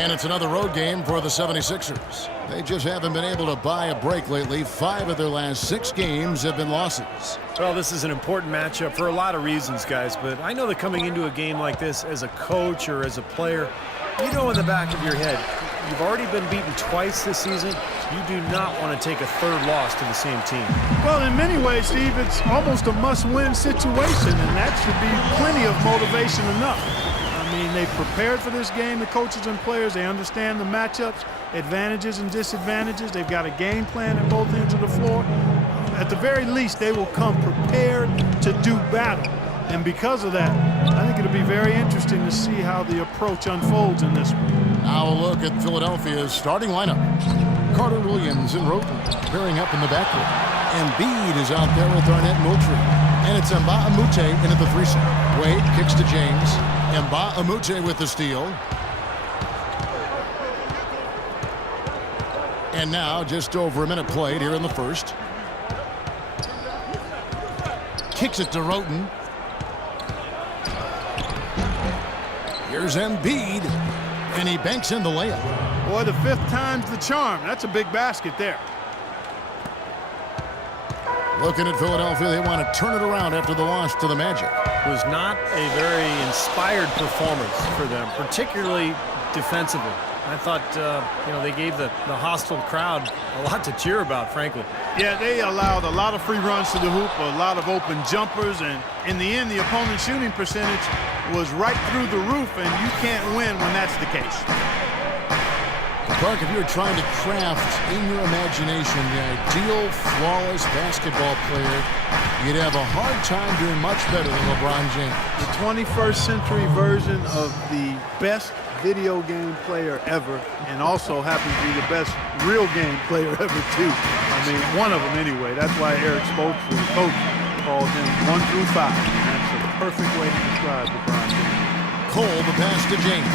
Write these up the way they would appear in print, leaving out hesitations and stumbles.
And it's another road game for the 76ers. They just haven't been able to buy a break lately. 5 of their last 6 games have been losses. Well, this is an important matchup for a lot of reasons, guys, but I know that coming into a game like this as a coach or as a player, you know in the back of your head, you've already been beaten twice this season. You do not want to take a 3rd loss to the same team. Well, in many ways, Steve, it's almost a must-win situation, and that should be plenty of motivation enough. I mean, they've prepared for this game, the coaches and players. They understand the matchups, advantages and disadvantages. They've got a game plan at both ends of the floor. At the very least, they will come prepared to do battle. And because of that, I think it'll be very interesting to see how the approach unfolds in this one. Now a look at Philadelphia's starting lineup. Carter Williams and Roten pairing up in the backcourt. Embiid is out there with Arnett and Moultrie. And it's Mbah a Moute in at the 3-set. Wade kicks to James. Mbah a Moute with the steal. And now just over a minute played here in the first. Kicks it to Roten. Here's Embiid. And he banks in the layup. Boy, the 5th time's the charm. That's a big basket there. Looking at Philadelphia, they want to turn it around after the loss to the Magic. It was not a very inspired performance for them, particularly defensively. I thought, they gave the hostile crowd a lot to cheer about, frankly. Yeah, they allowed a lot of free runs to the hoop, a lot of open jumpers, and in the end, the opponent's shooting percentage was right through the roof, and you can't win when that's the case. Clark, if you're trying to craft in your imagination the ideal flawless basketball player, you'd have a hard time doing much better than LeBron James. The 21st century version of the best video game player ever, and also happens to be the best real game player ever, too. I mean, one of them anyway. That's why Eric Spoelstra, the coach, called him 1 through 5. And that's a perfect way to describe LeBron James. Cole, the pass to James.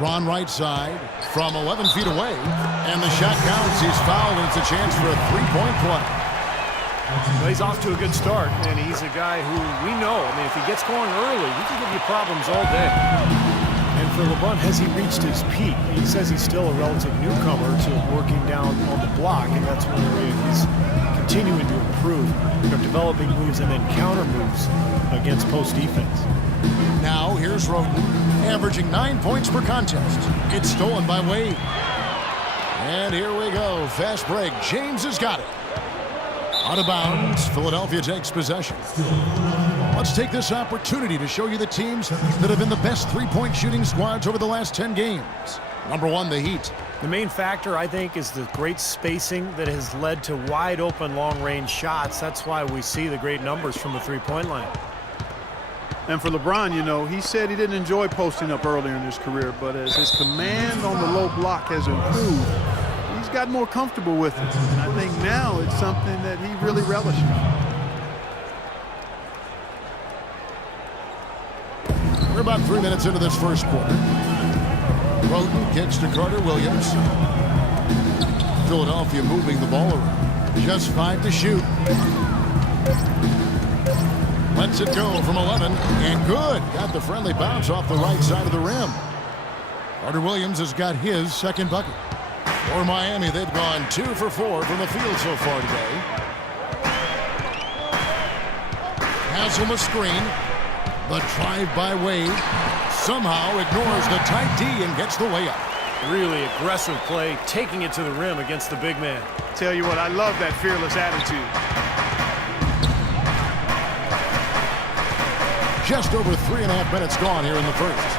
LeBron right side from 11 feet away, and the shot counts. He's fouled, and it's a chance for a 3-point play. Well, he's off to a good start, and he's a guy who we know, I mean, if he gets going early, he can give you problems all day. And for LeBron, has he reached his peak? He says he's still a relative newcomer to working down on the block, and that's one area he's continuing to improve, developing moves and then counter moves against post defense. Now here's Roten, averaging 9 points per contest. It's stolen by Wade. And here we go. Fast break. James has got it. Out of bounds. Philadelphia takes possession. Let's take this opportunity to show you the teams that have been the best three-point shooting squads over the last 10 games. Number 1, the Heat. The main factor, I think, is the great spacing that has led to wide-open long-range shots. That's why we see the great numbers from the three-point line. And for LeBron, he said he didn't enjoy posting up earlier in his career, but as his command on the low block has improved, he's gotten more comfortable with it. And I think now it's something that he really relishes. We're about 3 minutes into this first quarter. Roten kicks to Carter Williams. Philadelphia moving the ball around. Just 5 to shoot. Lets it go from 11, and good. Got the friendly bounce off the right side of the rim. Carter Williams has got his second bucket. For Miami, they've gone 2 for 4 from the field so far today. Haslam a screen. The drive by Wade. Somehow ignores the tight D and gets the layup. Really aggressive play, taking it to the rim against the big man. Tell you what, I love that fearless attitude. Just over 3.5 minutes gone here in the first.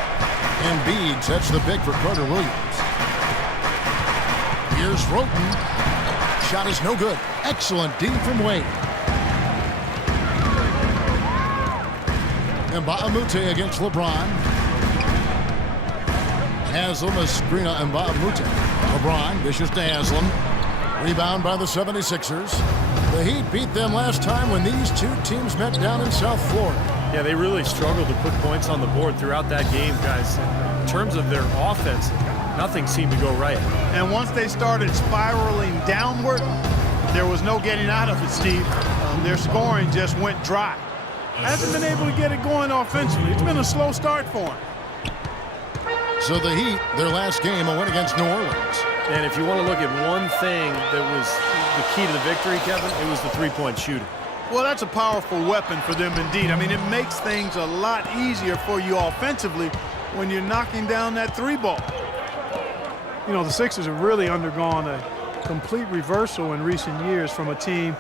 Embiid sets the pick for Carter Williams. Here's Roten. Shot is no good. Excellent D from Wade. Mbah a Moute against LeBron. Haslam a screen on Mbah a Moute. LeBron dishes to Haslam. Rebound by the 76ers. The Heat beat them last time when these two teams met down in South Florida. Yeah, they really struggled to put points on the board throughout that game, guys. In terms of their offense, nothing seemed to go right. And once they started spiraling downward, there was no getting out of it, Steve. Their scoring just went dry. hasn't been able to get it going offensively. It's been a slow start for him. So the Heat, their last game, a win against New Orleans. And if you want to look at one thing that was the key to the victory, Kevin, it was the three-point shooting. Well, that's a powerful weapon for them indeed. I mean, it makes things a lot easier for you offensively when you're knocking down that three ball. You know, the Sixers have really undergone a complete reversal in recent years from a team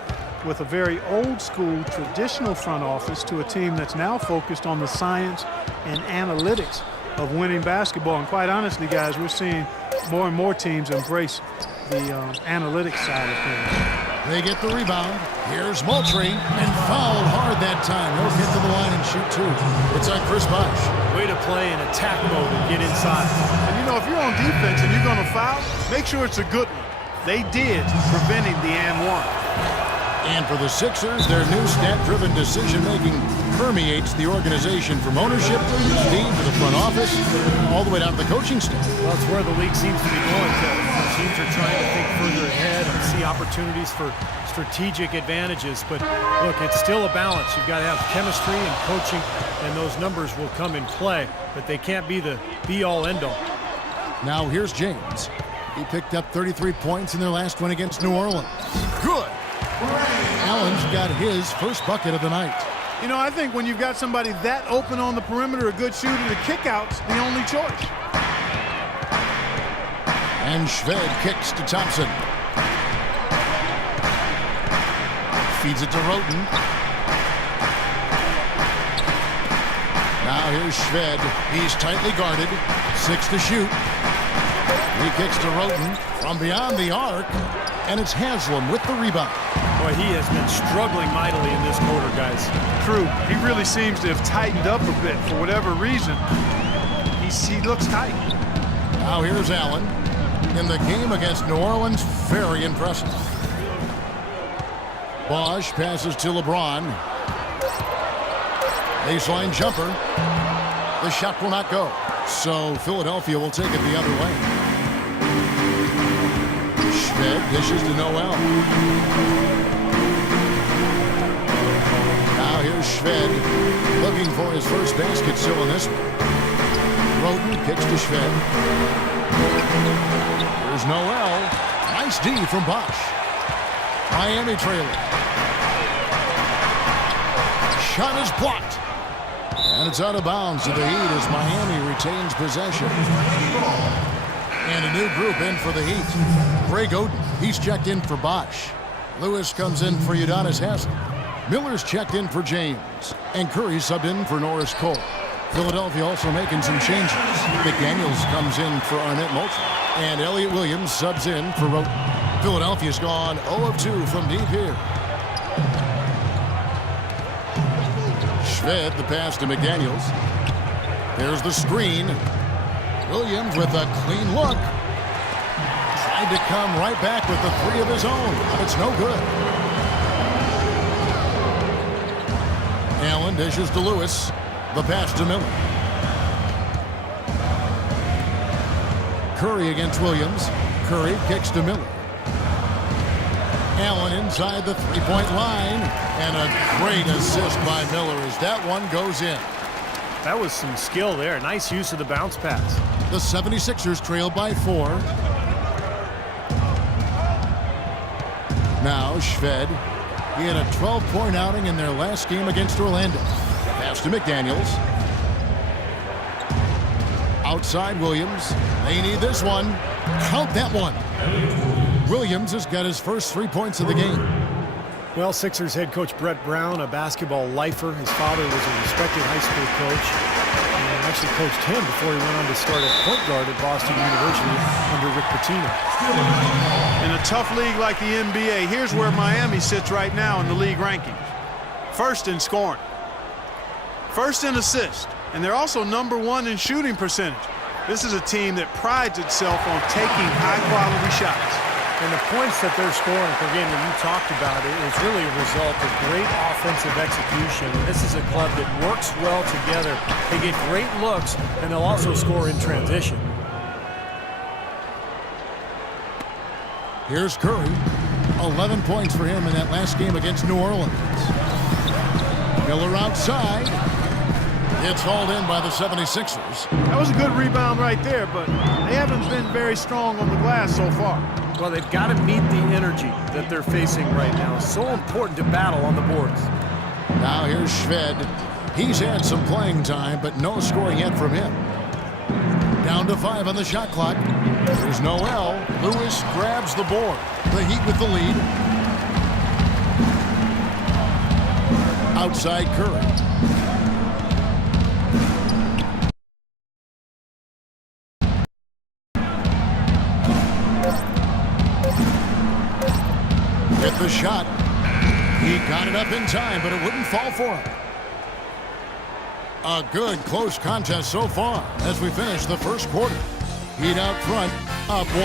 with a very old-school, traditional front office to a team that's now focused on the science and analytics of winning basketball. And quite honestly, guys, we're seeing more and more teams embrace the analytics side of things. They get the rebound. Here's Moultrie, and fouled hard that time. He'll get to the line and shoot two. It's on Chris Bosh. Way to play in attack mode and get inside. And you know, if you're on defense and you're going to foul, make sure it's a good one. They did, preventing the and one. And for the Sixers, their new stat-driven decision-making permeates the organization from ownership to the team to the front office, all the way down to the coaching staff. Well, it's where the league seems to be going, Kevin. Teams are trying to think further ahead and see opportunities for strategic advantages. But look, it's still a balance. You've got to have chemistry and coaching, and those numbers will come in play. But they can't be the be-all, end-all. Now here's James. He picked up 33 points in their last win against New Orleans. Good. Allen's got his first bucket of the night. You know, I think when you've got somebody that open on the perimeter, a good shooter, the kick-out's the only choice. And Shved kicks to Thompson. Feeds it to Roten. Now here's Shved. He's tightly guarded. 6 to shoot. He kicks to Roten from beyond the arc. And it's Haslam with the rebound. Boy, he has been struggling mightily in this quarter, guys. True. He really seems to have tightened up a bit for whatever reason. He looks tight. Now here's Allen. In the game against New Orleans, very impressive. Bosh passes to LeBron. Baseline jumper. The shot will not go. So Philadelphia will take it the other way. Shved dishes to Noel. Now here's Shved looking for his first basket still in this one. Roten kicks to Shved. Here's Noel. Nice D from Bosh. Miami trailing. Shot is blocked. And it's out of bounds to the Heat as Miami retains possession. And a new group in for the Heat. Greg Oden, he's checked in for Bosh. Lewis comes in for Udonis Haslem. Miller's checked in for James. And Curry subbed in for Norris Cole. Philadelphia also making some changes. McDaniels comes in for Arnett Moultrie. And Elliott Williams subs in for Roten. Philadelphia's gone 0 of 2 from deep here. Shved the pass to McDaniels. There's the screen. Williams with a clean look. Tried to come right back with the three of his own, but it's no good. Allen dishes to Lewis. The pass to Miller. Curry against Williams. Curry kicks to Miller. Allen inside the three-point line. And a great assist by Miller as that one goes in. That was some skill there. Nice use of the bounce pass. The 76ers trail by 4. Now Shved. He had a 12-point outing in their last game against Orlando. Pass to McDaniels. Outside Williams. They need this one. Count that one. Williams has got his first 3 points of the game. Well, Sixers head coach Brett Brown, a basketball lifer. His father was a respected high school coach and actually coached him before he went on to start at point guard at Boston University under Rick Pitino. In a tough league like the NBA, here's where Miami sits right now in the league rankings. First in scoring. First in assists. And they're also #1 in shooting percentage. This is a team that prides itself on taking high-quality shots. And the points that they're scoring per game that you talked about is really a result of great offensive execution. And this is a club that works well together. They get great looks, and they'll also score in transition. Here's Curry. 11 points for him in that last game against New Orleans. Miller outside. It's hauled in by the 76ers. That was a good rebound right there, but they haven't been very strong on the glass so far. Well, they've got to meet the energy that they're facing right now. It's so important to battle on the boards. Now here's Shved. He's had some playing time, but no scoring yet from him. Down to 5 on the shot clock. There's Noel. Lewis grabs the board. The Heat with the lead. Outside Curry. Hit the shot. He got it up in time, but it wouldn't fall for him. A good close contest so far as we finish the first quarter. Heat out front, up 1.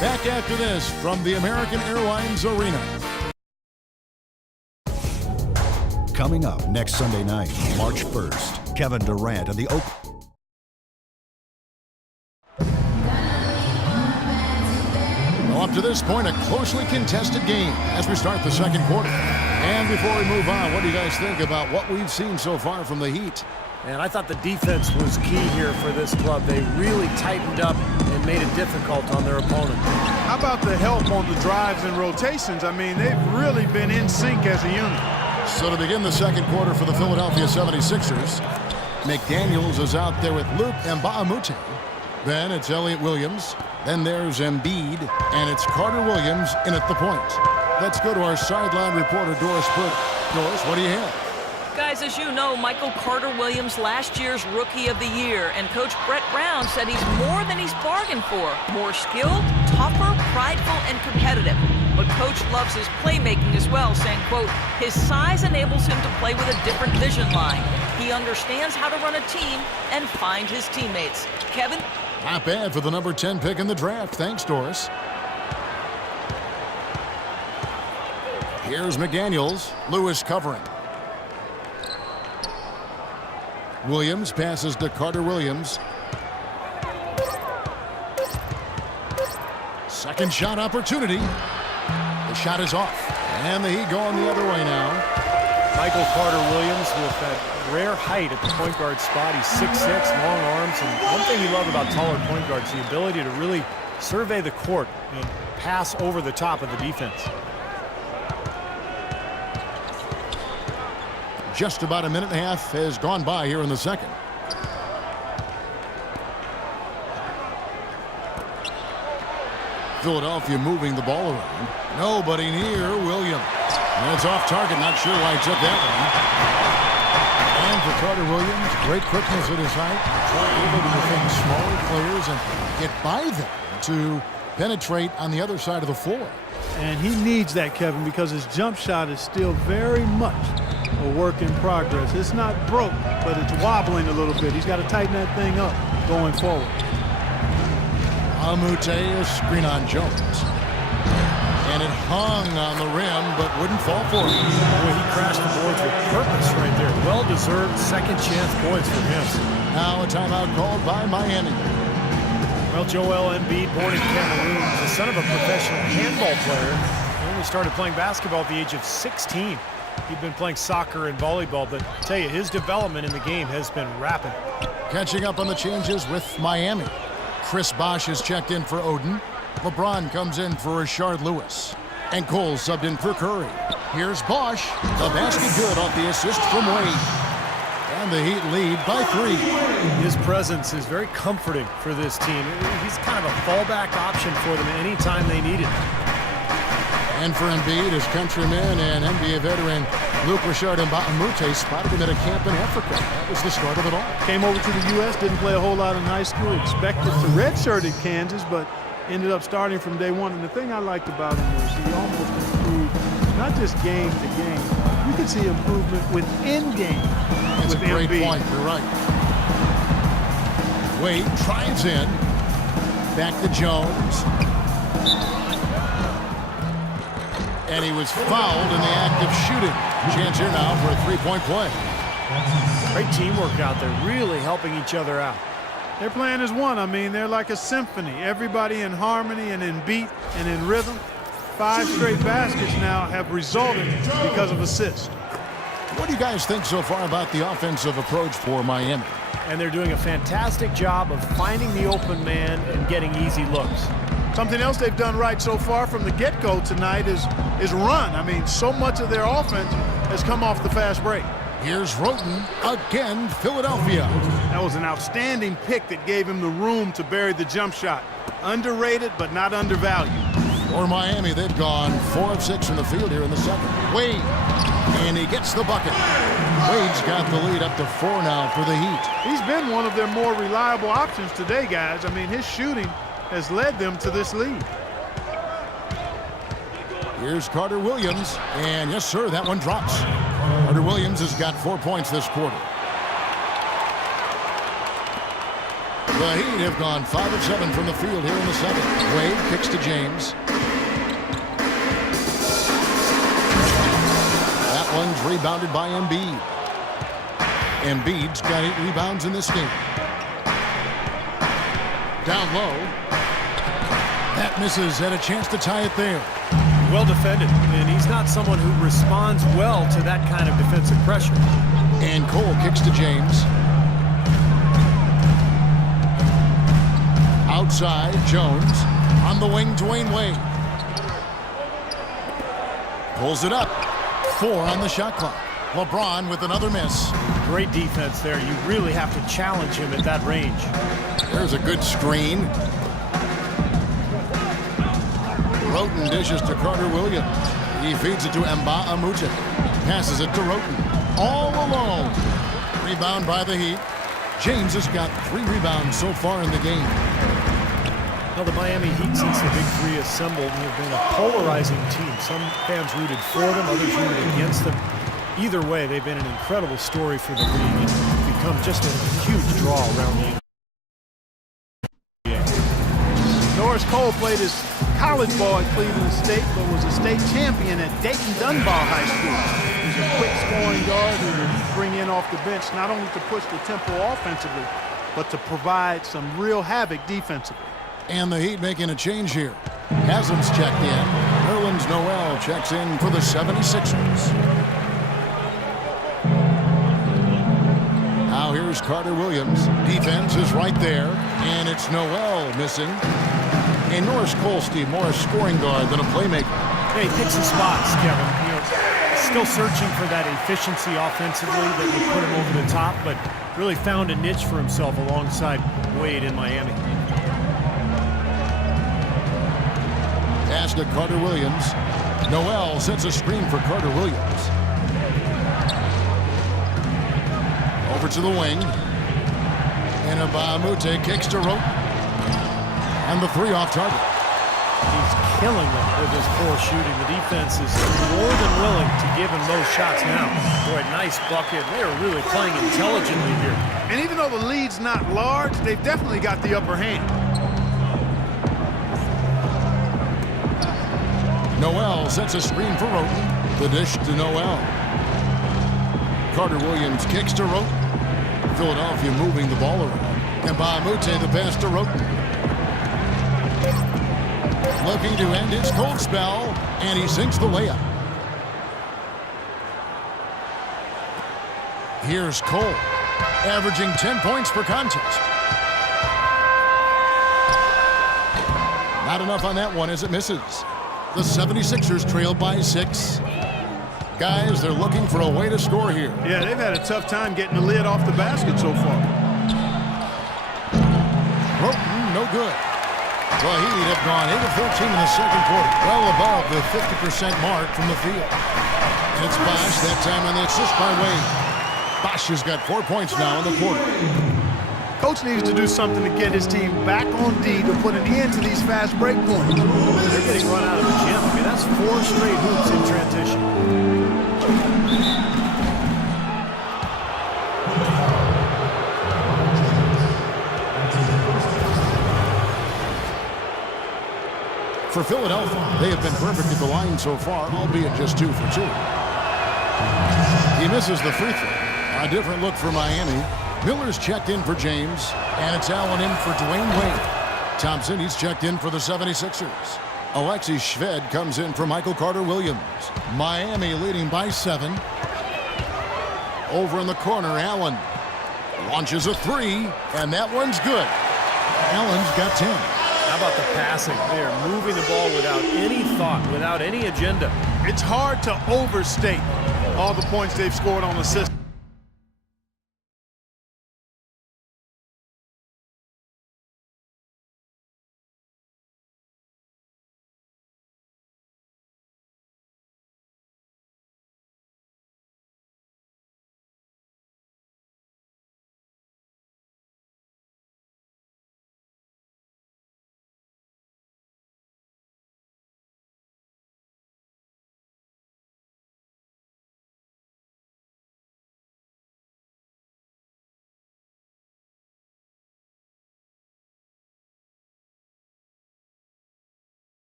Back after this from the American Airlines Arena. Coming up next Sunday night, March 1st, Kevin Durant and the Oakland. Well, up to this point, a closely contested game as we start the second quarter. And before we move on, what do you guys think about what we've seen so far from the Heat? And I thought the defense was key here for this club. They really tightened up and made it difficult on their opponent. How about the help on the drives and rotations? I mean, they've really been in sync as a unit. So to begin the second quarter for the Philadelphia 76ers, McDaniels is out there with Luke Mbamute. Then it's Elliott Williams. Then there's Embiid. And it's Carter Williams in at the point. Let's go to our sideline reporter, Doris Burke. Doris, what do you have? Guys, as you know, Michael Carter Williams, last year's Rookie of the Year, and Coach Brett Brown said he's more than he's bargained for. More skilled, tougher, prideful, and competitive. But Coach loves his playmaking as well, saying, quote, his size enables him to play with a different vision line. He understands how to run a team and find his teammates. Kevin? Not bad for the number 10 pick in the draft. Thanks, Doris. Here's McDaniels. Lewis covering. Williams passes to Carter Williams. Second shot opportunity. The shot is off. And the Heat going the other way now. Michael Carter Williams with that rare height at the point guard spot. He's 6'6", long arms. And one thing you love about taller point guards, the ability to really survey the court and pass over the top of the defense. Just about a minute and a half has gone by here in the second. Philadelphia moving the ball around. Nobody near Williams. And it's off target. Not sure why he took that one. And for Carter Williams, great quickness at his height. Able to defend smaller players and get by them to penetrate on the other side of the floor. And he needs that, Kevin, because his jump shot is still very much a work in progress. It's not broke, but it's wobbling a little bit. He's got to tighten that thing up going forward. Amute, a screen on Jones. And it hung on the rim, but wouldn't fall for him. Boy, he crashed the boards with purpose right there. Well-deserved second chance points for him. Now a timeout called by Miami. Well, Joel Embiid, born in Cameroon, the son of a professional handball player. He only started playing basketball at the age of 16. He'd been playing soccer and volleyball, but I tell you, his development in the game has been rapid. Catching up on the changes with Miami. Chris Bosh is checked in for Oden. LeBron comes in for Rashard Lewis. And Cole subbed in for Curry. Here's Bosh. The basket good off the assist from Wade. And the Heat lead by 3. His presence is very comforting for this team. He's kind of a fallback option for them anytime they need it. And for Embiid, his countryman and NBA veteran Luke Richard Mbamute spotted him at a camp in Africa. That was the start of it all. Came over to the U.S., didn't play a whole lot in high school, expected to redshirt at Kansas, but ended up starting from day one. And the thing I liked about him was he almost improved, not just game to game. You could see improvement within game. That's a great point. You're right. Wade drives in. Back to Jones. And he was fouled in the act of shooting. Chance here now for a three-point play. Great teamwork out there, really helping each other out. They're playing as one. I mean, they're like a symphony. Everybody in harmony and in beat and in rhythm. 5 straight baskets now have resulted because of assists. What do you guys think so far about the offensive approach for Miami? And they're doing a fantastic job of finding the open man and getting easy looks. Something else they've done right so far from the get-go tonight is run. I mean, so much of their offense has come off the fast break. Here's Roten again, Philadelphia. That was an outstanding pick that gave him the room to bury the jump shot. Underrated, but not undervalued. For Miami, they've gone 4 of 6 from the field here in the second. Wade, and he gets the bucket. Wade's got the lead up to 4 now for the Heat. He's been one of their more reliable options today, guys. I mean, his shooting has led them to this lead. Here's Carter Williams, and yes, sir, that one drops. Carter Williams has got 4 points this quarter. The Heat have gone 5 of 7 from the field here in the second. Wade kicks to James. That one's rebounded by Embiid. Embiid's got 8 rebounds in this game. Down low. That misses, had a chance to tie it there. Well defended, and he's not someone who responds well to that kind of defensive pressure. And Cole kicks to James. Outside, Jones. On the wing, Dwayne Wade. Pulls it up. 4 on the shot clock. LeBron with another miss. Great defense there. You really have to challenge him at that range. There's a good screen. Roten dishes to Carter Williams. He feeds it to Mbah-a-Moute. Passes it to Roten. All alone. Rebound by the Heat. James has got 3 rebounds so far in the game. Well, the Miami Heat, since the Big Three assembled, have been a polarizing team. Some fans rooted for them, others rooted against them. Either way, they've been an incredible story for the league and become just a huge draw around the NBA. Norris Cole played his college ball at Cleveland State, but was a state champion at Dayton Dunbar High School. He's a quick scoring guard who will bring in off the bench, not only to push the tempo offensively, but to provide some real havoc defensively. And the Heat making a change here. Haslam's checked in. Nerlens Noel checks in for the 76ers. Now here's Carter Williams. Defense is right there, and it's Noel missing. A Norris Cole, Steve Morris, scoring guard than a playmaker. Yeah, he picks his spots, Kevin. You know, still searching for that efficiency offensively that would put him over the top, but really found a niche for himself alongside Wade in Miami. Pass to Carter Williams. Noel sets a screen for Carter Williams. Over to the wing. And Mbah-a-Moute kicks to Roten. And the 3 off target. He's killing them with his poor shooting. The defense is more than willing to give him those shots now. Boy, nice bucket. They are really playing intelligently here. And even though the lead's not large, they've definitely got the upper hand. Noel sets a screen for Roten. The dish to Noel. Carter Williams kicks to Roten. Philadelphia moving the ball around. And Mbah-a-Moute the pass to Roten. Looking to end his cold spell, and he sinks the layup. Here's Cole, averaging 10 points per contest. Not enough on that one as it misses. The 76ers trail by 6. Guys, they're looking for a way to score here. Yeah, they've had a tough time getting the lid off the basket so far. Roten, no good. The Heat have gone 8 of 13 in the second quarter, well above the 50% mark from the field. And it's Bosh, that time on the assist by Wade. Bosh has got 4 points now in the quarter. Coach needs to do something to get his team back on D to put an end to these fast break points. They're getting run out of the gym. I mean, that's 4 straight hoops in transition. For Philadelphia, they have been perfect at the line so far, albeit just 2 for 2. He misses the free throw. A different look for Miami. Miller's checked in for James, and it's Allen in for Dwayne Wade. Thompson, he's checked in for the 76ers. Alexei Shved comes in for Michael Carter Williams. Miami leading by 7. Over in the corner, Allen launches a three, and that one's good. Allen's got 10. How about the passing? They are moving the ball without any thought, without any agenda. It's hard to overstate all the points they've scored on the system.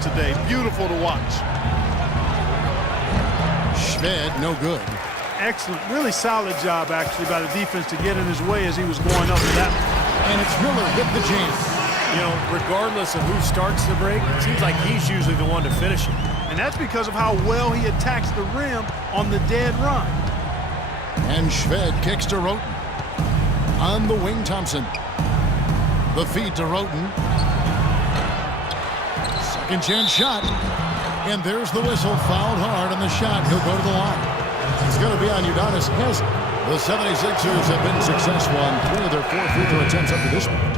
Today, beautiful to watch. Schmid, no good. Excellent, really solid job actually by the defense to get in his way as he was going up to that. And it's Miller with the jam. You know, regardless of who starts the break, it seems like he's usually the one to finish it. And that's because of how well he attacks the rim on the dead run. And Schmid kicks to Roten. On the wing, Thompson. The feed to Roten. Second chance shot. And there's the whistle. Fouled hard on the shot. He'll go to the line. It's going to be on Udonis Haslem. The 76ers have been successful on 3 of their 4 free throw attempts up to this point.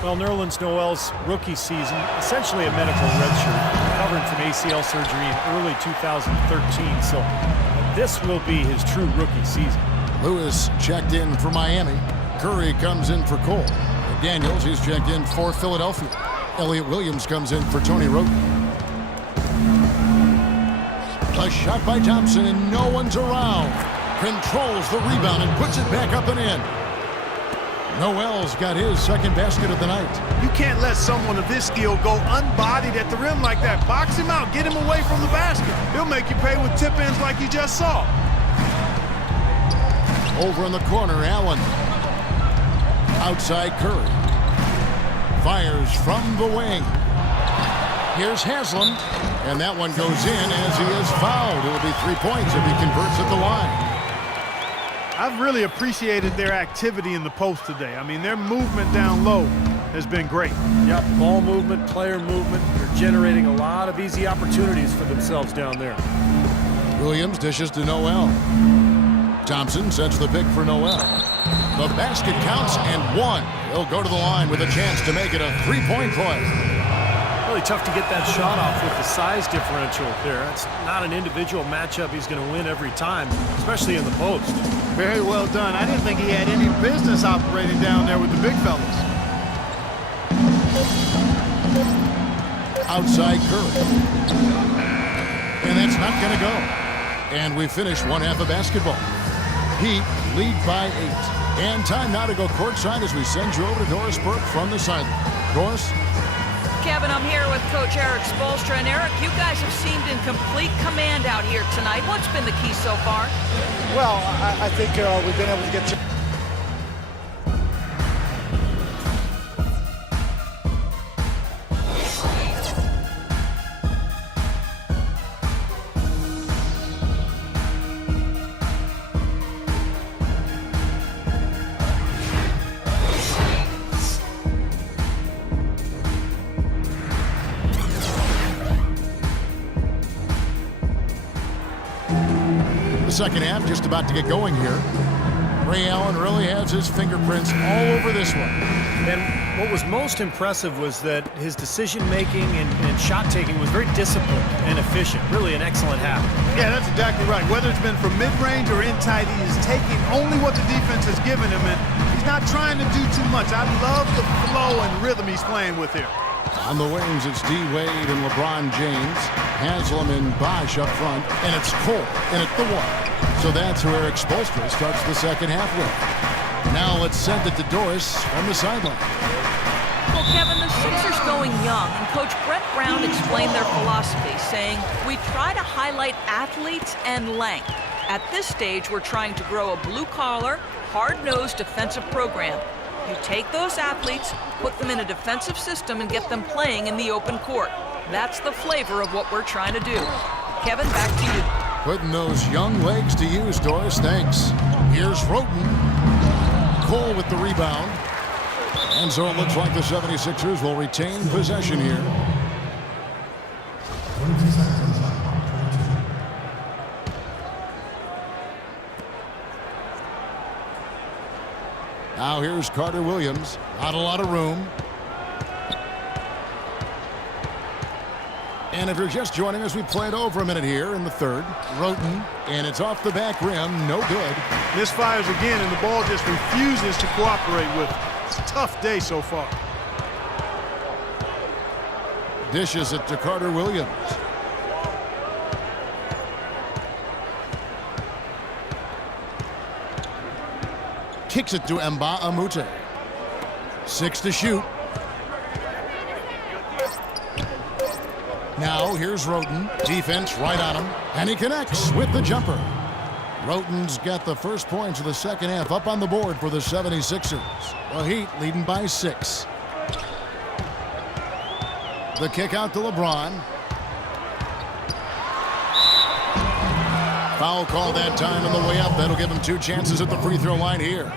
Well, Nerlens Noel's rookie season, essentially a medical redshirt, recovering from ACL surgery in early 2013. So this will be his true rookie season. Lewis checked in for Miami. Curry comes in for Cole. Daniels, he's checked in for Philadelphia. Elliott Williams comes in for Tony Roten. A shot by Thompson, and no one's around. Controls the rebound and puts it back up and in. Noel's got his second basket of the night. You can't let someone of his skill go unbodied at the rim like that. Box him out, get him away from the basket. He'll make you pay with tip-ins like you just saw. Over in the corner, Allen. Outside Curry. Fires from the wing. Here's Haslem. And that one goes in as he is fouled. It will be 3 points if he converts at the line. I've really appreciated their activity in the post today. I mean, their movement down low has been great. Yep, ball movement, player movement. They're generating a lot of easy opportunities for themselves down there. Williams dishes to Noel. Thompson sets the pick for Noel. The basket counts and one. He'll go to the line with a chance to make it a 3-point play. Really tough to get that shot off with the size differential there. It's not an individual matchup he's going to win every time, especially in the post. Very well done. I didn't think he had any business operating down there with the big fellas. Outside Curry. And that's not going to go. And we finish one half of basketball. Heat lead by 8. And time now to go courtside as we send you over to Doris Burke from the sideline. Doris? Kevin, I'm here with Coach Eric Spoelstra. And Eric, you guys have seemed in complete command out here tonight. What's been the key so far? Well, I think we've been able to get to... Second half just about to get going here. Ray Allen really has his fingerprints all over this one. And what was most impressive was that his decision-making and shot-taking was very disciplined and efficient. Really an excellent half. Yeah, that's exactly right. Whether it's been from mid-range or in tight, he is taking only what the defense has given him, and he's not trying to do too much. I love the flow and rhythm he's playing with here. On the wings, it's D. Wade and LeBron James. Haslam and Bosch up front. And it's Cole in at the 1. So that's who Eric Spoelstra starts the second half with. Now let's send it to Doris from the sideline. Well, Kevin, the Sixers going young, and Coach Brett Brown explained their philosophy, saying, we try to highlight athletes and length. At this stage, we're trying to grow a blue-collar, hard-nosed defensive program. You take those athletes, put them in a defensive system, and get them playing in the open court. That's the flavor of what we're trying to do. Kevin, back to you. Putting those young legs to use, Doris. Thanks. Here's Roten. Cole with the rebound. And so it looks like the 76ers will retain possession here. Now here's Carter Williams. Not a lot of room. And if you're just joining us, we played over a minute here in the third. Roten, and it's off the back rim. No good. Misfires again, and the ball just refuses to cooperate with it. It's a tough day so far. Dishes it to Carter Williams. Kicks it to Mba Amute. 6 to shoot. Now here's Roten. Defense right on him. And he connects with the jumper. Roten's got the first points of the second half up on the board for the 76ers. The Heat leading by 6. The kick out to LeBron. Foul call that time on the way up. That'll give him 2 chances at the free throw line here.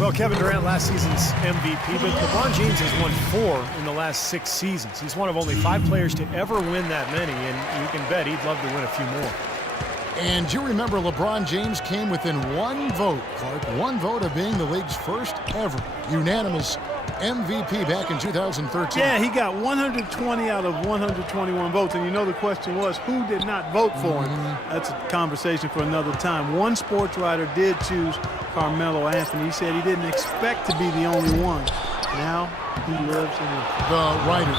Well, Kevin Durant, last season's MVP, but LeBron James has won 4 in the last 6 seasons. He's one of only 5 players to ever win that many, and you can bet he'd love to win a few more. And you remember LeBron James came within 1 vote, Clark, 1 vote of being the league's first ever unanimous MVP back in 2013. Yeah, he got 120 out of 121 votes. And you know the question was, who did not vote for him? That's a conversation for another time. One sports writer did choose Carmelo Anthony. He said he didn't expect to be the only one. Now he lives in the writer.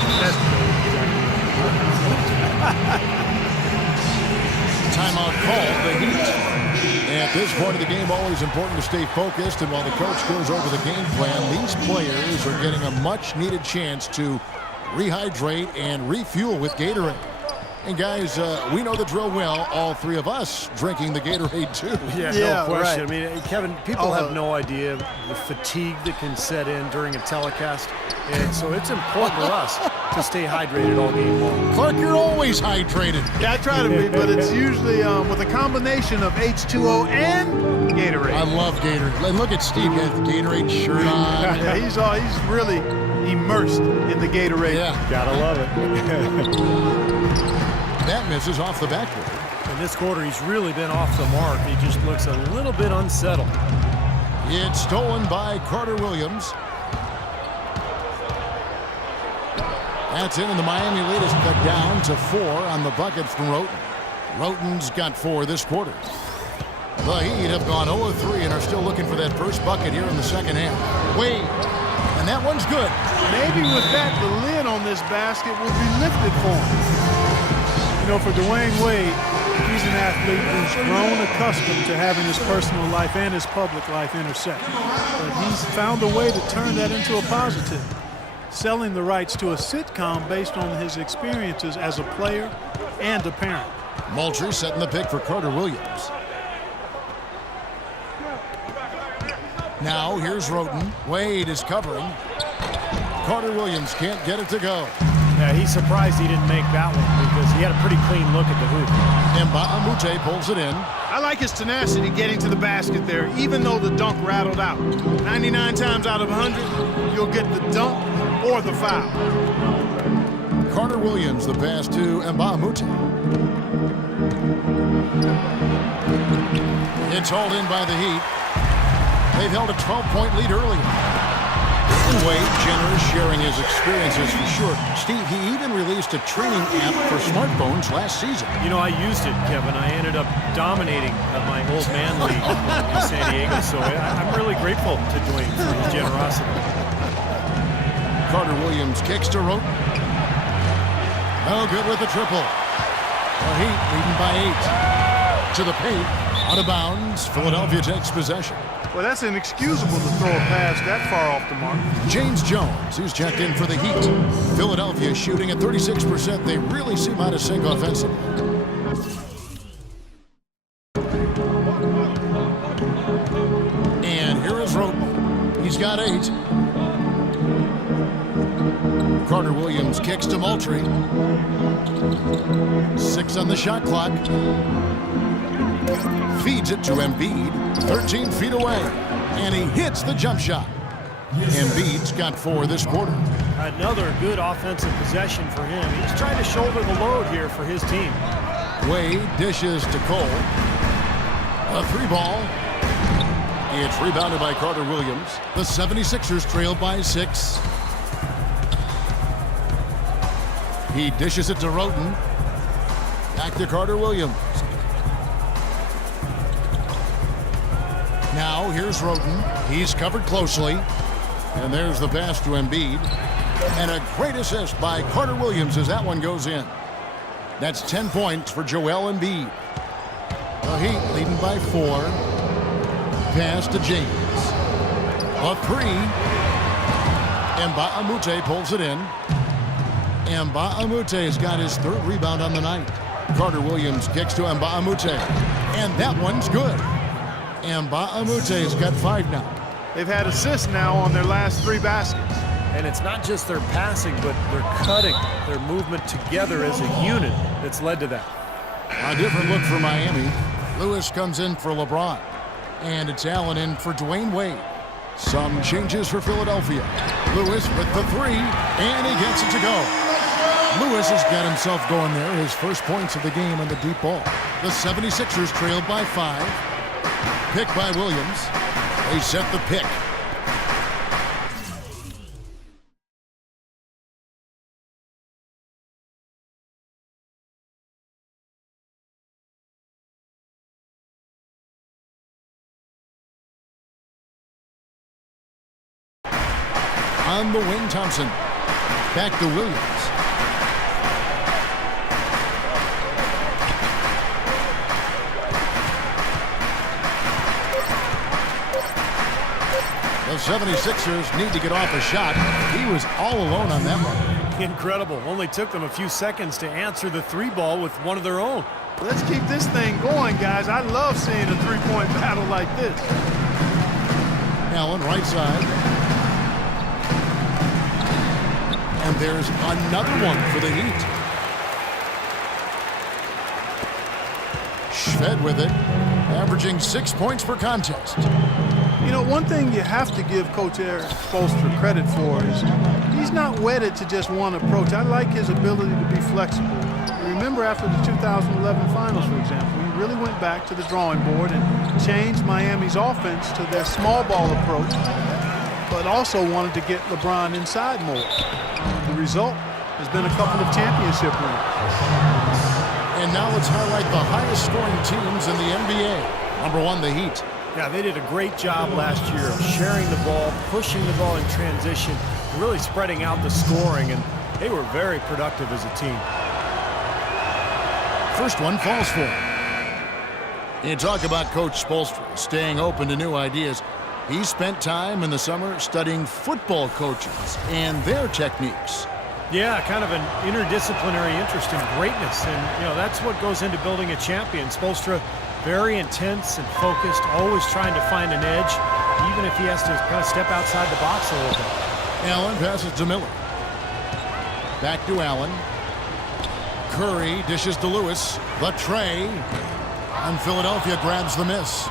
Timeout called. The Heat. At this point of the game, always important to stay focused, and while the coach goes over the game plan, these players are getting a much-needed chance to rehydrate and refuel with Gatorade. And guys, we know the drill well, all 3 of us drinking the Gatorade too. Yeah, no question. Right. I mean, Kevin, people have no idea the fatigue that can set in during a telecast. And so it's important for us to stay hydrated all game long. Clark, you're always hydrated. Yeah, I try to be, but it's usually with a combination of H2O and Gatorade. I love Gatorade. And look at Steve, he has the Gatorade shirt on. Yeah, he's really immersed in the Gatorade. Yeah. Gotta love it. That misses off the backboard. In this quarter, he's really been off the mark. He just looks a little bit unsettled. It's stolen by Carter Williams. That's in, and the Miami lead is cut down to 4 on the bucket from Roten. Roten's got 4 this quarter. The Heat have gone 0-3 and are still looking for that first bucket here in the second half. Wade, and that one's good. Maybe with that, the lid on this basket will be lifted for him. You know, for Dwayne Wade, he's an athlete who's grown accustomed to having his personal life and his public life intersect. But he's found a way to turn that into a positive, selling the rights to a sitcom based on his experiences as a player and a parent. Moultrie setting the pick for Carter Williams. Now here's Roten. Wade is covering. Carter Williams can't get it to go. Yeah, he's surprised he didn't make that one because he had a pretty clean look at the hoop. Mba Amute pulls it in. I like his tenacity getting to the basket there, even though the dunk rattled out. 99 times out of 100, you'll get the dunk or the foul. Carter Williams, the pass to Mba Amute. It's hauled in by the Heat. They've held a 12-point lead earlier. Wade, generous, sharing his experiences for sure. Steve, he even released a training app for smartphones last season. You know, I used it, Kevin. I ended up dominating my old man league in San Diego, so I'm really grateful to Dwayne for his generosity. Carter Williams kicks to Roten. No good with the triple. The Heat leading by 8. To the paint. Out of bounds. Philadelphia takes possession. Well, that's inexcusable to throw a pass that far off the mark. James Jones, who's checked in for the Heat. Philadelphia shooting at 36%. They really seem out of sync offensively. And here is Roten. He's got 8. Carter Williams kicks to Moultrie. 6 on the shot clock. Feeds it to Embiid, 13 feet away, and he hits the jump shot. Embiid's got 4 this quarter. Another good offensive possession for him. He's trying to shoulder the load here for his team. Wade dishes to Cole. A 3-ball. It's rebounded by Carter Williams. The 76ers trail by 6. He dishes it to Roten. Back to Carter Williams. Now here's Roten. He's covered closely. And there's the pass to Embiid. And a great assist by Carter Williams as that one goes in. That's 10 points for Joel Embiid. The Heat leading by 4. Pass to James. A 3. Mba'amute pulls it in. Mba'amute's got his 3rd rebound on the night. Carter Williams kicks to Mba'amute. And that one's good. Mba'amute's got 5 now. They've had assists now on their last 3 baskets. And it's not just their passing, but their cutting, their movement together as a unit that's led to that. A different look for Miami. Lewis comes in for LeBron. And it's Allen in for Dwayne Wade. Some changes for Philadelphia. Lewis with the 3, and he gets it to go. Lewis has got himself going there, his first points of the game on the deep ball. The 76ers trailed by 5. Pick by Williams. They set the pick. On the wing, Thompson. Back to Williams. The 76ers need to get off a shot. He was all alone on that one. Incredible. Only took them a few seconds to answer the 3-ball with one of their own. Let's keep this thing going, guys. I love seeing a 3-point battle like this. Allen, right side. And there's another one for the Heat. Shved with it, averaging 6 points per contest. You know, one thing you have to give Coach Eric Spoelstra credit for is he's not wedded to just one approach. I like his ability to be flexible. Remember after the 2011 finals, for example, he really went back to the drawing board and changed Miami's offense to their small ball approach, but also wanted to get LeBron inside more. The result has been a couple of championship wins. And now let's highlight the highest scoring teams in the NBA. Number 1, the Heat. Yeah, they did a great job last year of sharing the ball, pushing the ball in transition, really spreading out the scoring, and they were very productive as a team. First one falls for him. You talk about Coach Spoelstra staying open to new ideas. He spent time in the summer studying football coaches and their techniques. Yeah, kind of an interdisciplinary interest in greatness, and that's what goes into building a champion. Spoelstra, very intense and focused, always trying to find an edge, even if he has to kind of step outside the box a little bit. Allen passes to Miller. Back to Allen. Curry dishes to Lewis. The tray. And Philadelphia grabs the miss.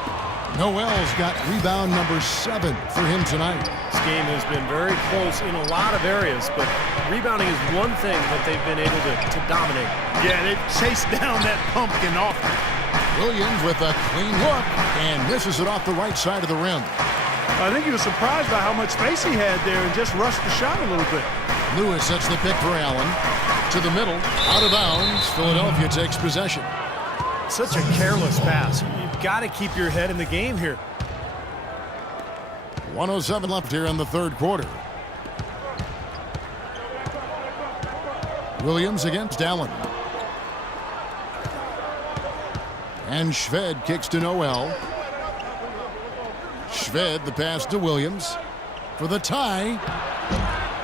Noel's got rebound number 7 for him tonight. This game has been very close in a lot of areas, but rebounding is one thing that they've been able to dominate. Yeah, they chased down that pumpkin often. Williams with a clean look and misses it off the right side of the rim. I think he was surprised by how much space he had there and just rushed the shot a little bit. Lewis sets the pick for Allen. To the middle, out of bounds. Philadelphia takes possession. Such a careless pass. You've got to keep your head in the game here. 1:07 left here in the third quarter. Williams against Allen. And Shved kicks to Noel. Shved, the pass to Williams. For the tie,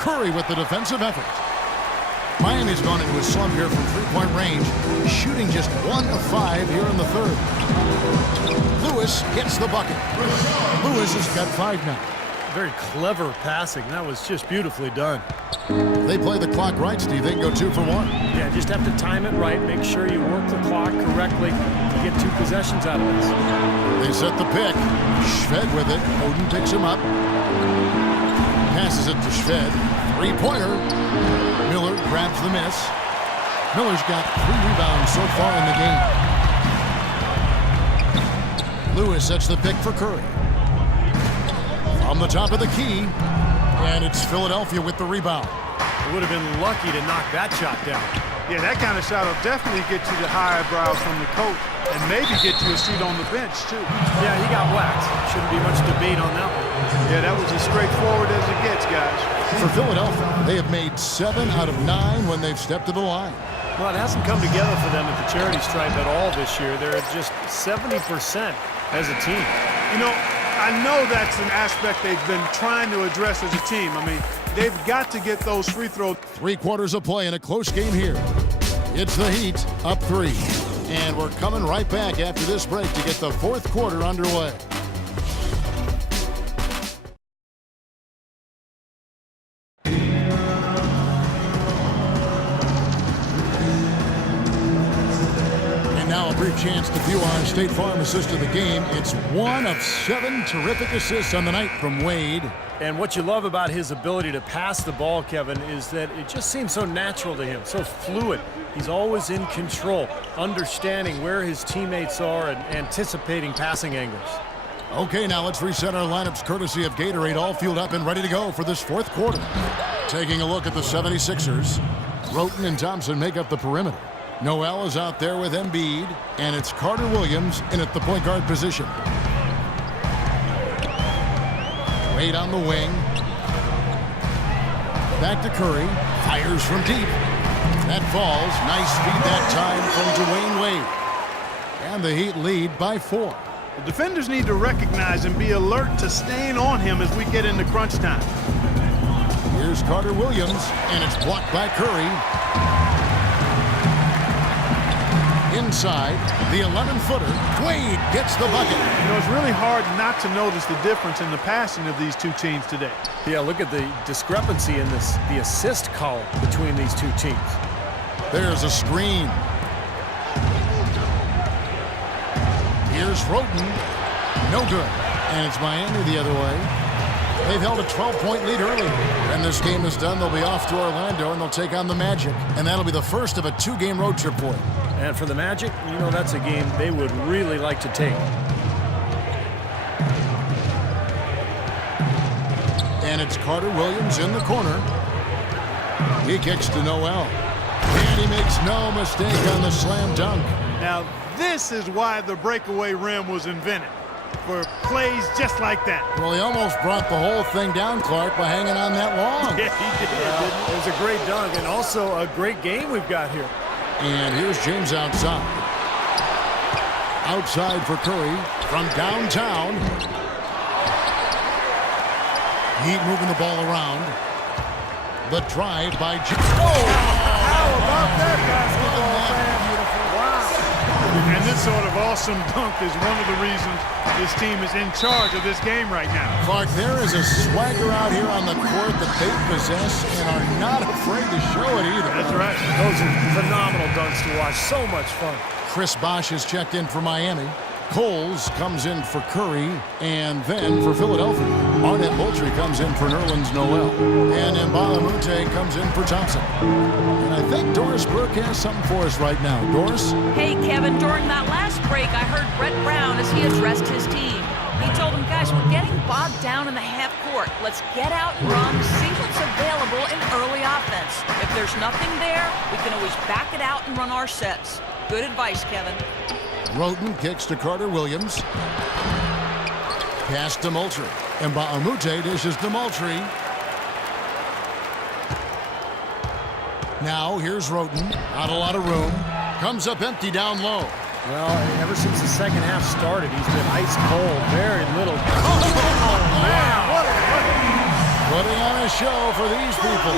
Curry with the defensive effort. Miami's gone into a slump here from three-point range, shooting just 1 of 5 here in the third. Lewis gets the bucket. Lewis has got 5 now. Very clever passing. That was just beautifully done. They play the clock right, Steve. They can go 2 for 1. Yeah, just have to time it right. Make sure you work the clock correctly to get 2 possessions out of this. They set the pick. Shved with it. Oden picks him up. Passes it to Shved. Three-pointer. Miller grabs the miss. Miller's got 3 rebounds so far in the game. Lewis sets the pick for Curry. On the top of the key, and it's Philadelphia with the rebound. It would have been lucky to knock that shot down. Yeah, that kind of shot will definitely get you the high eyebrows from the coach and maybe get you a seat on the bench, too. Yeah, he got whacked. Shouldn't be much debate on that one. Yeah, that was as straightforward as it gets, guys. For Philadelphia, they have made 7 out of 9 when they've stepped to the line. Well, it hasn't come together for them at the charity stripe at all this year. They're at just 70% as a team. You know, I know that's an aspect they've been trying to address as a team. I mean, they've got to get those free throws. 3 quarters of play in a close game here. It's the Heat up 3. And we're coming right back after this break to get the 4th quarter underway. Now a brief chance to view our State Farm assist of the game. It's 1 of 7 terrific assists on the night from Wade. And what you love about his ability to pass the ball, Kevin, is that it just seems so natural to him, so fluid. He's always in control, understanding where his teammates are and anticipating passing angles. Okay, now let's reset our lineups courtesy of Gatorade, all fueled up and ready to go for this 4th quarter. Taking a look at the 76ers. Roten and Thompson make up the perimeter. Noel is out there with Embiid, and it's Carter Williams in at the point guard position. Wade on the wing. Back to Curry. Fires from deep. That falls. Nice feed that time from Dwayne Wade. And the Heat lead by 4. The defenders need to recognize and be alert to staying on him as we get into crunch time. Here's Carter Williams, and it's blocked by Curry. Inside, the 11-footer, Wade gets the bucket. You know, it's really hard not to notice the difference in the passing of these two teams today. Yeah, look at the discrepancy in the assist column between these two teams. There's a screen. Here's Roten. No good. And it's Miami the other way. They've held a 12-point lead early. When this game is done, they'll be off to Orlando, and they'll take on the Magic. And that'll be the first of a 2-game road trip for them. And for the Magic, you know, that's a game they would really like to take. And it's Carter Williams in the corner. He kicks to Noel. And he makes no mistake on the slam dunk. Now, this is why the breakaway rim was invented, for plays just like that. Well, he almost brought the whole thing down, Clark, by hanging on that long. Yeah, he did. It was a great dunk and also a great game we've got here. And here's James outside. Outside for Curry from downtown. Heat moving the ball around. The drive by James. How about that basketball fan? Wow. And this sort of awesome dunk is one of the reasons this team is in charge of this game right now. Clark, there is a swagger out here on the court that they possess and are not afraid to show it either. That's right. Those are phenomenal dunks to watch. So much fun. Chris Bosh is checked in for Miami. Coles comes in for Curry, and then for Philadelphia, Arnett Moultrie comes in for Nerlens Noel, and Mbalamute comes in for Thompson. And I think Doris Burke has something for us right now. Doris? Hey, Kevin, during that last break, I heard Brett Brown as he addressed his team. He told them, guys, we're getting bogged down in the half court. Let's get out and run, see what's available in early offense. If there's nothing there, we can always back it out and run our sets. Good advice, Kevin. Roten kicks to Carter Williams. Pass to Moultrie. Mbalamute dishes to Moultrie. Now here's Roten. Not a lot of room. Comes up empty down low. Well, ever since the second half started, he's been ice cold. Very little. Man, what a Putting on a show for these people.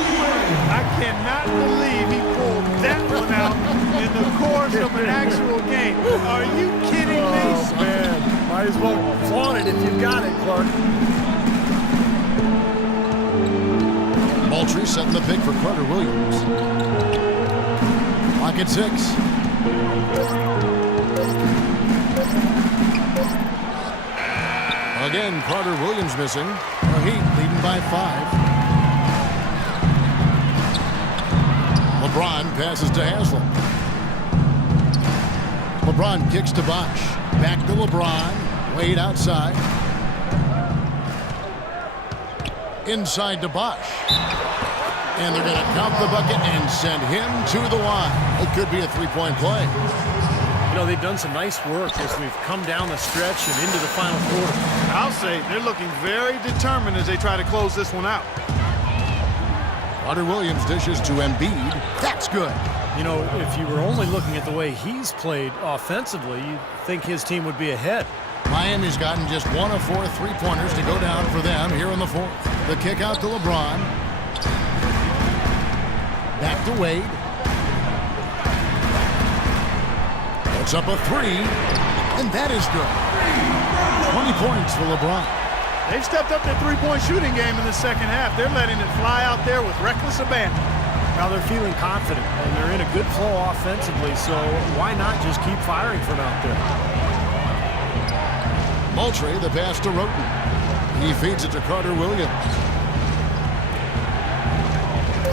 I cannot believe he pulled that one out in the course of an actual game. Are you kidding me? Oh, man. Might as well flaunt it if you've got it, Clark. Moultrie setting the pick for Carter Williams. Clock at 6. Again, Carter Williams missing. The Heat leading by 5. LeBron passes to Haslam. LeBron kicks to Bosh. Back to LeBron. Wade outside. Inside to Bosh. And they're going to count the bucket and send him to the line. It could be a three-point play. You know, they've done some nice work as we've come down the stretch and into the final quarter. I'll say they're looking very determined as they try to close this one out. Carter Williams dishes to Embiid. That's good. You know, if you were only looking at the way he's played offensively, you'd think his team would be ahead. Miami's gotten just 1 of 4 three-pointers to go down for them here in the fourth. The kick out to LeBron. Back to Wade. Puts up a 3, and that is good. 20 points for LeBron. They've stepped up their three-point shooting game in the second half. They're letting it fly out there with reckless abandon. Now they're feeling confident, and they're in a good flow offensively, so why not just keep firing from out there? Moultrie, the pass to Roten. He feeds it to Carter Williams.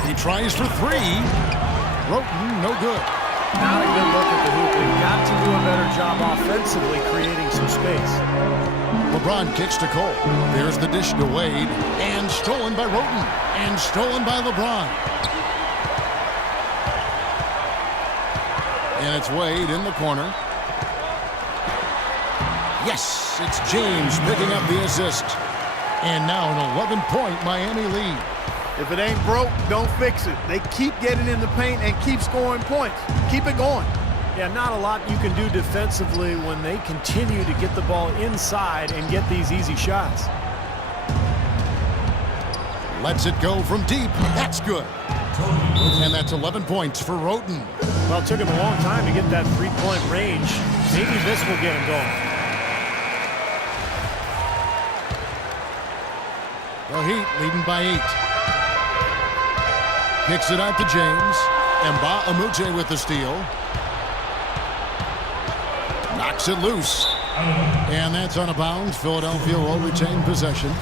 He tries for 3. Roten, no good. Not a good look at the hoop. They've got to do a better job offensively creating some space. LeBron kicks to Cole. There's the dish to Wade. And stolen by Roten. And stolen by LeBron. And it's Wade in the corner. Yes, it's James picking up the assist. And now an 11-point Miami lead. If it ain't broke, don't fix it. They keep getting in the paint and keep scoring points. Keep it going. Yeah, not a lot you can do defensively when they continue to get the ball inside and get these easy shots. Lets it go from deep. That's good. And that's 11 points for Roten. Well, it took him a long time to get that three-point range. Maybe this will get him going. The Heat leading by 8. Kicks it out to James. Mba Amute with the steal. Knocks it loose. And that's on a bounce. Philadelphia will retain possession.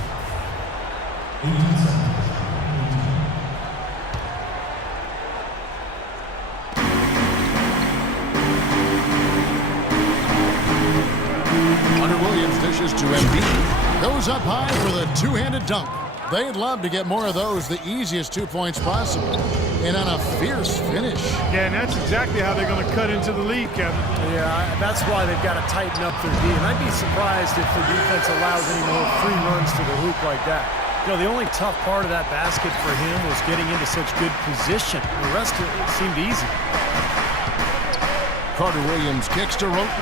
Carter Williams dishes to Embiid. Goes up high for the two-handed dunk. They'd love to get more of those, the easiest 2 points possible. And on a fierce finish. Yeah, and that's exactly how they're going to cut into the lead, Kevin. Yeah, that's why they've got to tighten up their D. And I'd be surprised if the defense allows any more free runs to the hoop like that. You know, the only tough part of that basket for him was getting into such good position. The rest of it seemed easy. Carter Williams kicks to Roten.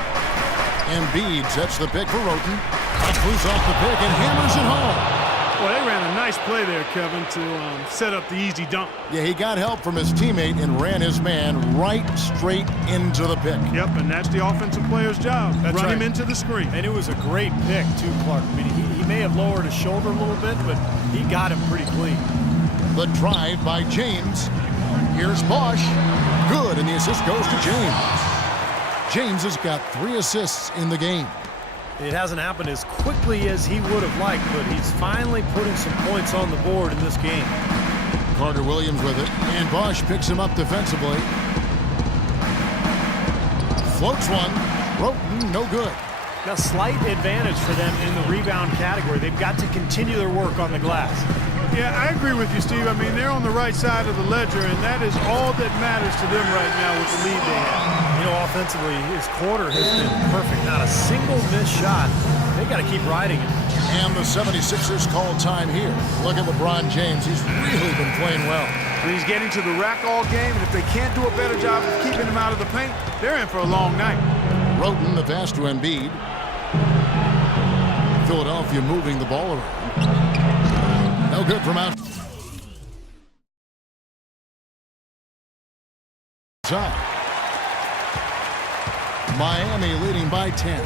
Embiid sets the pick for Roten. Flews off the pick and hammers it home. Well, they ran a nice play there, Kevin, to set up the easy dunk. Yeah, he got help from his teammate and ran his man right straight into the pick. Yep, and that's the offensive player's job. That's Run right. him into the screen. And it was a great pick, too, Clark. I mean, he may have lowered his shoulder a little bit, but he got him pretty clean. The drive by James. Here's Bosh. Good, and the assist goes to James. James has got 3 assists in the game. It hasn't happened as quickly as he would have liked, but he's finally putting some points on the board in this game. Carter Williams with it, and Bosh picks him up defensively. Floats one. Roten, no good. A slight advantage for them in the rebound category. They've got to continue their work on the glass. Yeah, I agree with you, Steve. I mean, they're on the right side of the ledger, and that is all that matters to them right now with the lead they have. You know, offensively, his quarter has been perfect. Not a single missed shot. They got to keep riding it. And the 76ers call time here. Look at LeBron James. He's really been playing well. He's getting to the rack all game, and if they can't do a better job of keeping him out of the paint, they're in for a long night. Roten, the pass to Embiid. Philadelphia moving the ball around. No good from outside. Miami leading by 10.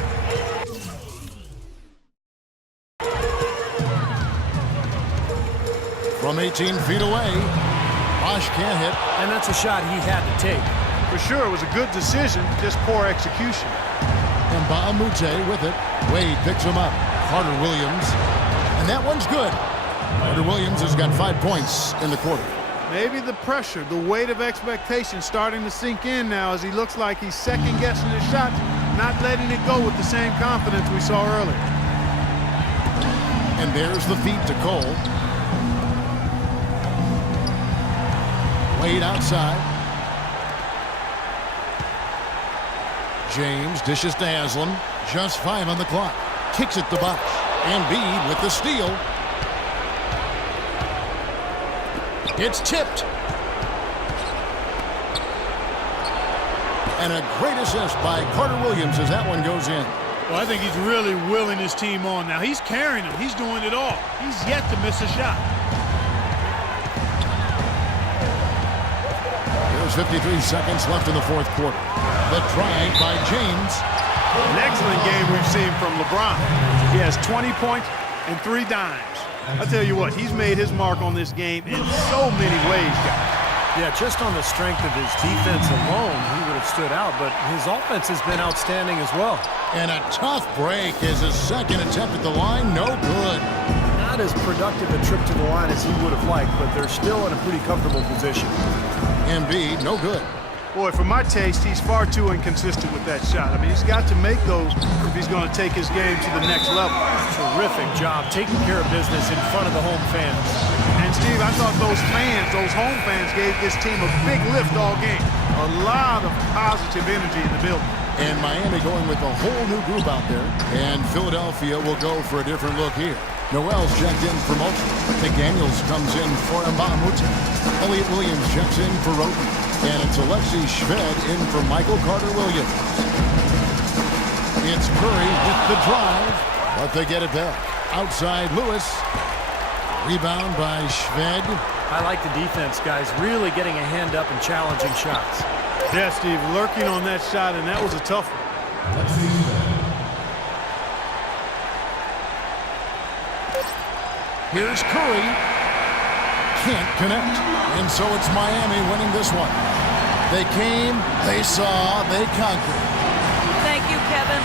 From 18 feet away, Bosh can't hit. And that's a shot he had to take. For sure, it was a good decision, just poor execution. And Baamute with it. Wade picks him up. Carter Williams. And that one's good. Carter Williams has got 5 points in the quarter. Maybe the pressure, the weight of expectation starting to sink in now as he looks like he's second-guessing his shots, not letting it go with the same confidence we saw earlier. And there's the feed to Cole. Wade outside. James dishes to Haslam. Just 5 on the clock. Kicks it to Bosh. Embiid with the steal. It's tipped. And a great assist by Carter Williams as that one goes in. Well, I think he's really willing his team on now. He's carrying them. He's doing it all. He's yet to miss a shot. There's 53 seconds left in the fourth quarter. The drive by James. An excellent game we've seen from LeBron. He has 20 points and 3 dimes. I tell you what, he's made his mark on this game in so many ways, guys. Yeah, just on the strength of his defense alone, he would have stood out, but his offense has been outstanding as well. And a tough break is his second attempt at the line. No good. Not as productive a trip to the line as he would have liked, but they're still in a pretty comfortable position. Embiid, no good. Boy, for my taste, he's far too inconsistent with that shot. I mean, he's got to make those if he's going to take his game to the next level. Terrific job taking care of business in front of the home fans. And, Steve, I thought those fans, those home fans, gave this team a big lift all game. A lot of positive energy in the building. And Miami going with a whole new group out there. And Philadelphia will go for a different look here. Noel's checked in for Moultrie. McDaniels comes in for Mbamute. Elliott Williams checks in for Roten. And it's Alexei Shved in for Michael Carter Williams. It's Curry with the drive, but they get it back. Outside Lewis. Rebound by Shved. I like the defense, guys, really getting a hand up and challenging shots. Yeah, Steve, lurking on that shot, and that was a tough one. Here's Curry. Can't connect. And so it's Miami winning this one. They came, they saw, they conquered. Thank you, Kevin.